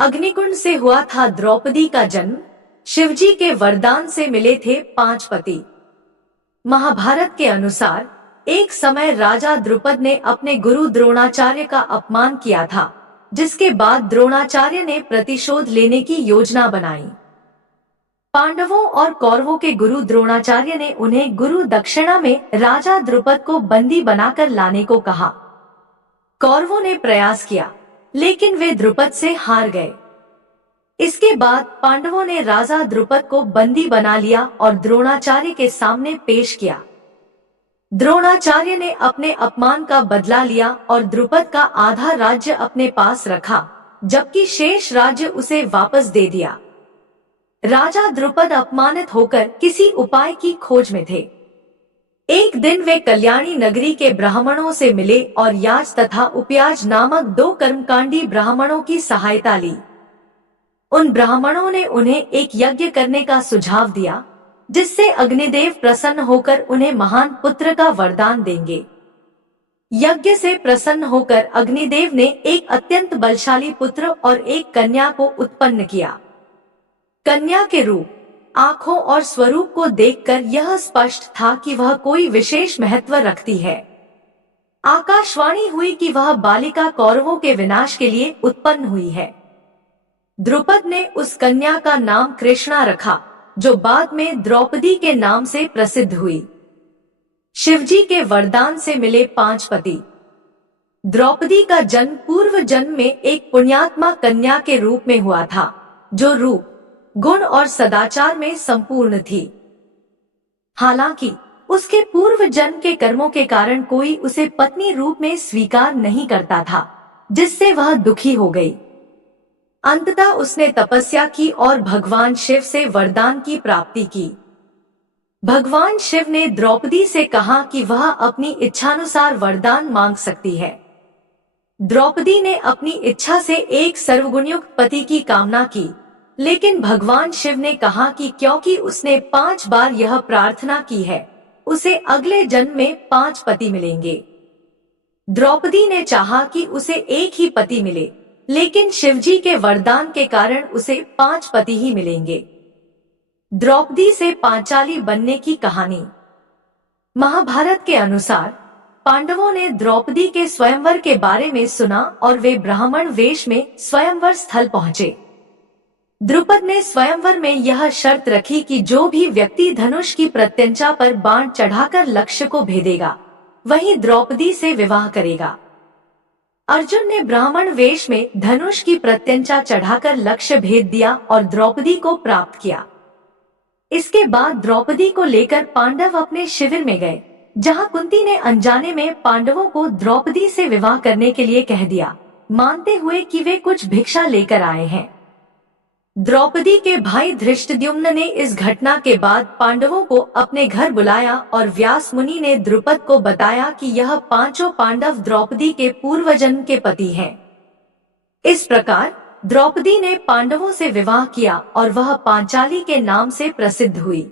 अग्निकुंड से हुआ था द्रौपदी का जन्म। शिवजी के वरदान से मिले थे 5 पति। महाभारत के अनुसार एक समय राजा द्रुपद ने अपने गुरु द्रोणाचार्य का अपमान किया था, जिसके बाद द्रोणाचार्य ने प्रतिशोध लेने की योजना बनाई। पांडवों और कौरवों के गुरु द्रोणाचार्य ने उन्हें गुरु दक्षिणा में राजा द्रुपद को बंदी बनाकर लाने को कहा। कौरवों ने प्रयास किया, लेकिन वे द्रुपद से हार गए। इसके बाद पांडवों ने राजा द्रुपद को बंदी बना लिया और द्रोणाचार्य के सामने पेश किया। द्रोणाचार्य ने अपने अपमान का बदला लिया और द्रुपद का आधा राज्य अपने पास रखा, जबकि शेष राज्य उसे वापस दे दिया। राजा द्रुपद अपमानित होकर किसी उपाय की खोज में थे। एक दिन वे कल्याणी नगरी के ब्राह्मणों से मिले और याज तथा उपयाज नामक 2 कर्मकांडी ब्राह्मणों की सहायता ली। उन ब्राह्मणों ने उन्हें एक यज्ञ करने का सुझाव दिया, जिससे अग्निदेव प्रसन्न होकर उन्हें महान पुत्र का वरदान देंगे। यज्ञ से प्रसन्न होकर अग्निदेव ने एक अत्यंत बलशाली पुत्र और एक कन्या को उत्पन्न किया। कन्या के रूप, आँखों और स्वरूप को देखकर यह स्पष्ट था कि वह कोई विशेष महत्व रखती है। आकाशवाणी हुई कि वह बालिका कौरवों के विनाश के लिए उत्पन्न हुई है। द्रुपद ने उस कन्या का नाम कृष्णा रखा, जो बाद में द्रौपदी के नाम से प्रसिद्ध हुई। शिवजी के वरदान से मिले 5 पति। द्रौपदी का जन्म पूर्व जन्म में एक पुण्यात्मा कन्या के रूप में हुआ था, जो रूप, गुण और सदाचार में संपूर्ण थी। हालांकि उसके पूर्व जन्म के कर्मों के कारण कोई उसे पत्नी रूप में स्वीकार नहीं करता था, जिससे वह दुखी हो गई। अंततः उसने तपस्या की और भगवान शिव से वरदान की प्राप्ति की। भगवान शिव ने द्रौपदी से कहा कि वह अपनी इच्छानुसार वरदान मांग सकती है। द्रौपदी ने अपनी इच्छा से एक सर्वगुणयुक्त पति की कामना की, लेकिन भगवान शिव ने कहा कि क्योंकि उसने 5 बार यह प्रार्थना की है, उसे अगले जन्म में 5 पति मिलेंगे। द्रौपदी ने चाहा कि उसे एक ही पति मिले, लेकिन शिवजी के वरदान के कारण उसे 5 पति ही मिलेंगे। द्रौपदी से पांचाली बनने की कहानी। महाभारत के अनुसार पांडवों ने द्रौपदी के स्वयंवर के बारे में सुना और वे ब्राह्मण वेश में स्वयंवर स्थल पहुंचे। द्रुपद ने स्वयंवर में यह शर्त रखी कि जो भी व्यक्ति धनुष की प्रत्यंचा पर बाण चढ़ाकर लक्ष्य को भेदेगा, वही द्रौपदी से विवाह करेगा। अर्जुन ने ब्राह्मण वेश में धनुष की प्रत्यंचा चढ़ाकर लक्ष्य भेद दिया और द्रौपदी को प्राप्त किया। इसके बाद द्रौपदी को लेकर पांडव अपने शिविर में गए, जहां कुंती ने अनजाने में पांडवों को द्रौपदी से विवाह करने के लिए कह दिया, मानते हुए कि वे कुछ भिक्षा लेकर आए हैं। द्रौपदी के भाई धृष्टद्युम्न ने इस घटना के बाद पांडवों को अपने घर बुलाया और व्यास मुनि ने द्रुपद को बताया कि यह 5 पांडव द्रौपदी के पूर्व जन्म के पति हैं। इस प्रकार द्रौपदी ने पांडवों से विवाह किया और वह पांचाली के नाम से प्रसिद्ध हुई।